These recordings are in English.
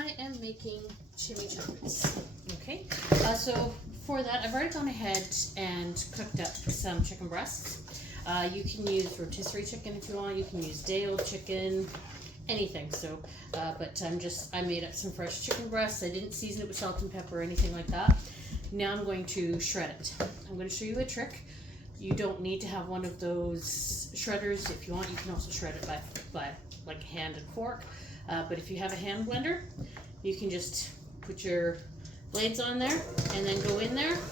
I am making chimichangas. Okay, so for that, I've already gone ahead and cooked up some chicken breasts. You can use rotisserie chicken if you want. You can use day-old chicken, anything. So, but I made up some fresh chicken breasts. I didn't season it with salt and pepper or anything like that. Now I'm going to shred it. I'm going to show you a trick. You don't need to have one of those shredders. If you want, you can also shred it by like hand and fork. But if you have a hand blender, you can just put your blades on there and then go in there, and it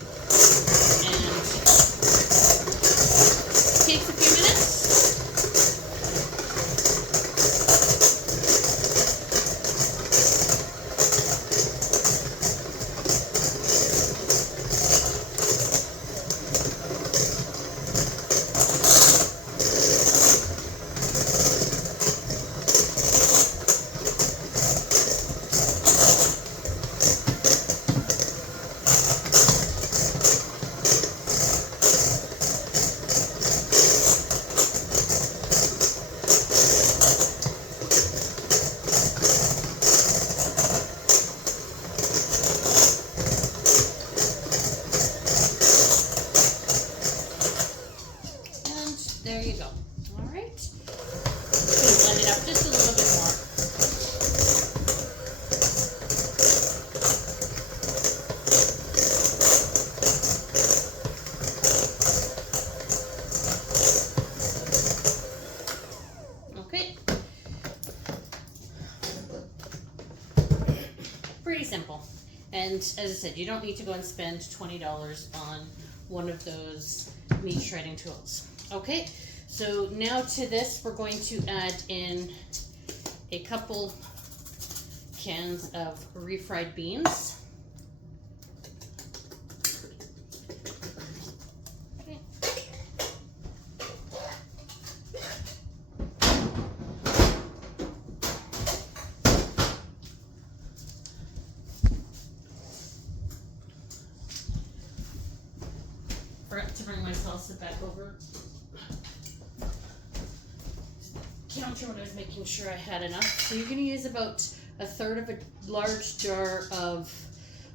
takes a few minutes. There you go. All right. Just gonna blend it up just a little bit more. Okay. Pretty simple. And as I said, you don't need to go and spend $20 on one of those meat shredding tools. Okay, so now to this, we're going to add in a couple cans of refried beans. Okay. Forgot to bring my salsa back over. Counter when I was making sure I had enough. So you're going to use about a third of a large jar of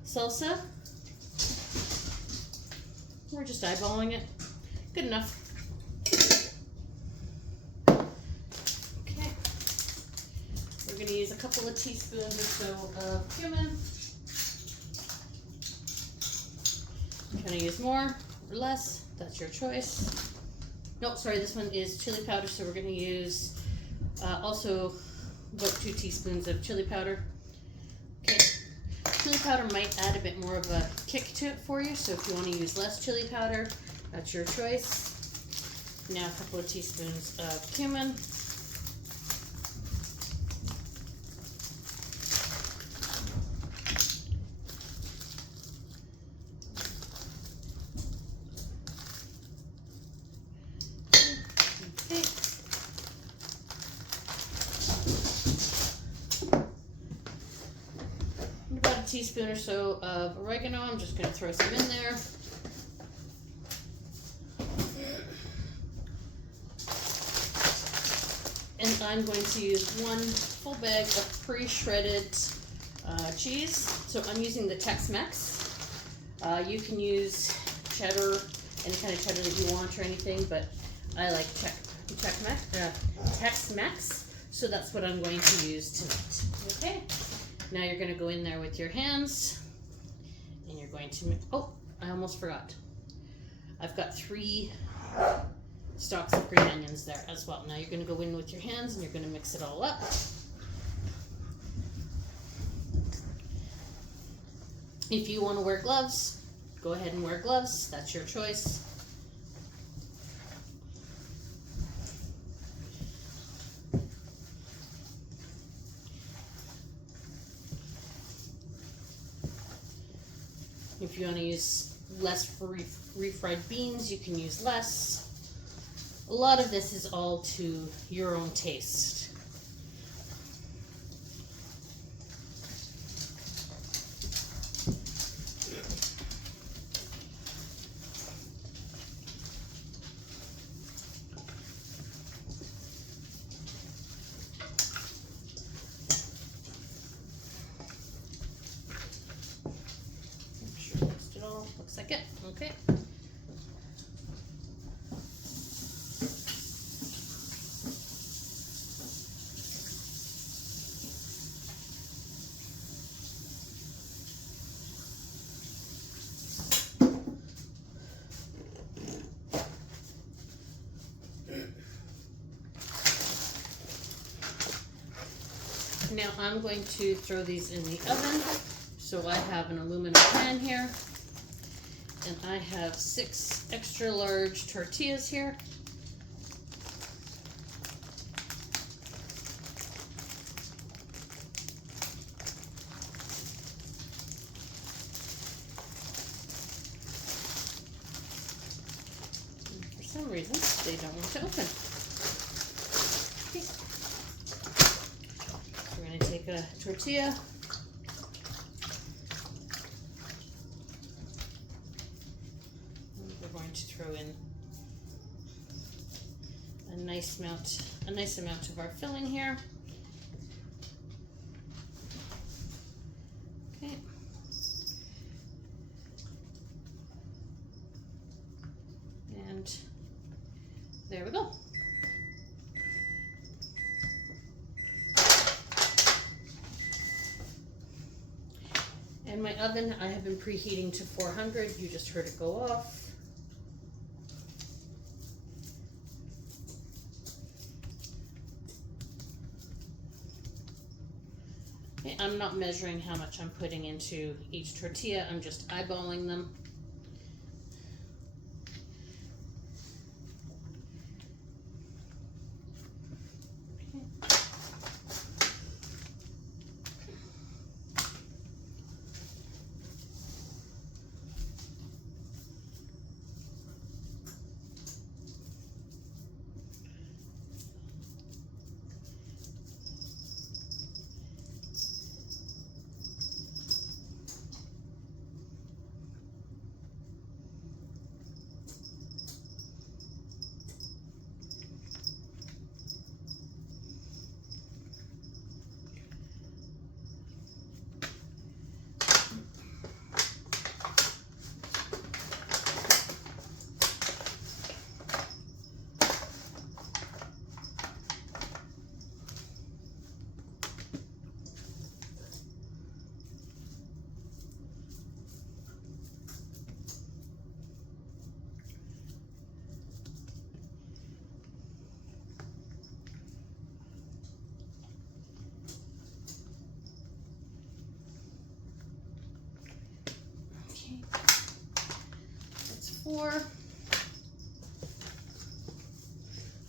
salsa. We're just eyeballing it. Good enough. Okay. We're going to use a couple of teaspoons or so of cumin. Can I use more or less? That's your choice. Nope, sorry, this one is chili powder, so we're going to use also about 2 teaspoons of chili powder. Okay, chili powder might add a bit more of a kick to it for you, so if you want to use less chili powder, that's your choice. Now a couple of teaspoons of cumin. Teaspoon or so of oregano. I'm just going to throw some in there. And I'm going to use 1 full bag of pre-shredded cheese. So I'm using the Tex-Mex. You can use cheddar, any kind of cheddar that you want or anything, but I like Tex-Mex, so that's what I'm going to use tonight. Okay. Now you're going to go in there with your hands, and you're going to, oh, I almost forgot. I've got 3 stalks of green onions there as well. Now you're going to go in with your hands, and you're going to mix it all up. If you want to wear gloves, go ahead and wear gloves. That's your choice. If you want to use less refried beans, you can use less. A lot of this is all to your own taste. Now I'm going to throw these in the oven. So I have an aluminum pan here, and I have 6 extra large tortillas here. And for some reason, they don't want to open. Okay. So we're going to take a tortilla. To throw in a nice amount of our filling here. Okay. And there we go. And my oven, I have been preheating to 400. You just heard it go off. I'm not measuring how much I'm putting into each tortilla, I'm just eyeballing them.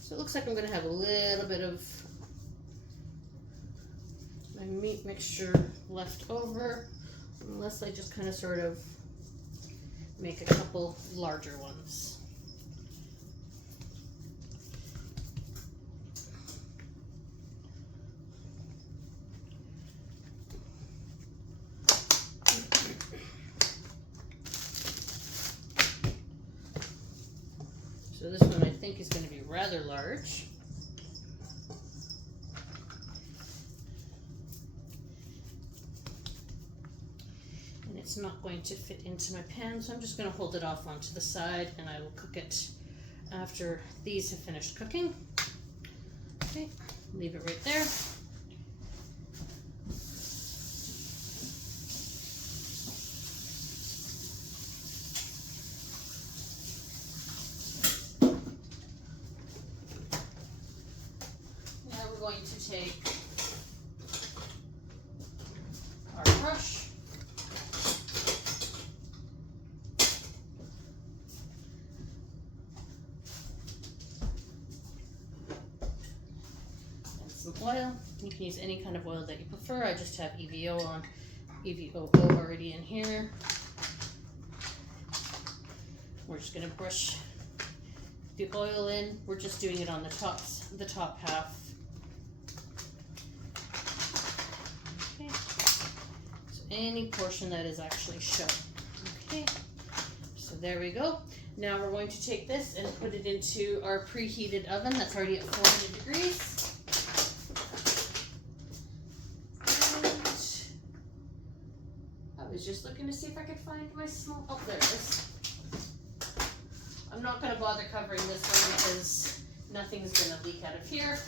So it looks like I'm going to have a little bit of my meat mixture left over, unless I just kind of sort of make a couple larger ones. So this one I think is going to be rather large. And it's not going to fit into my pan, so I'm just going to hold it off onto the side and I will cook it after these have finished cooking. Okay, leave it right there. Going to take our brush and some oil. You can use any kind of oil that you prefer. I just have EVO already in here. We're just going to brush the oil in. We're just doing it on the top half. Any portion that is actually shown. Okay, so there we go. Now we're going to take this and put it into our preheated oven that's already at 400 degrees. And I was just looking to see if I could find my small, oh there it is. I'm not going to bother covering this one because nothing's going to leak out of here.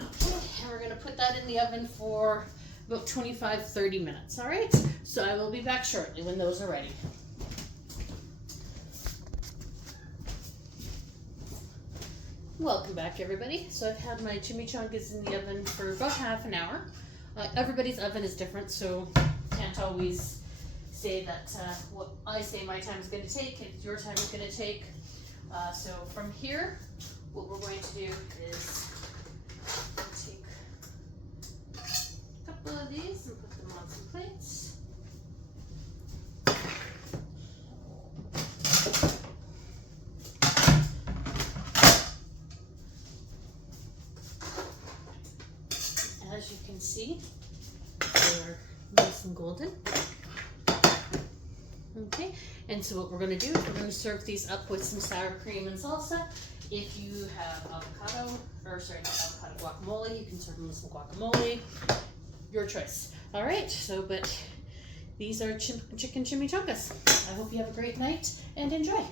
Okay, and we're going to put that in the oven for about 25-30 minutes. All right, so I will be back shortly when those are ready. Welcome back, everybody. So I've had my chimichangas in the oven for about half an hour. Everybody's oven is different, so can't always say that what I say my time is going to take, and your time is going to take. So from here, what we're going to do is take a couple of these and put them on some plates. As you can see, they are nice and golden. Okay, and so what we're going to do is we're going to serve these up with some sour cream and salsa. If you have avocado, or sorry, not avocado, guacamole, you can serve them with some guacamole. Your choice. All right, so but these are chicken chimichangas. I hope you have a great night and enjoy.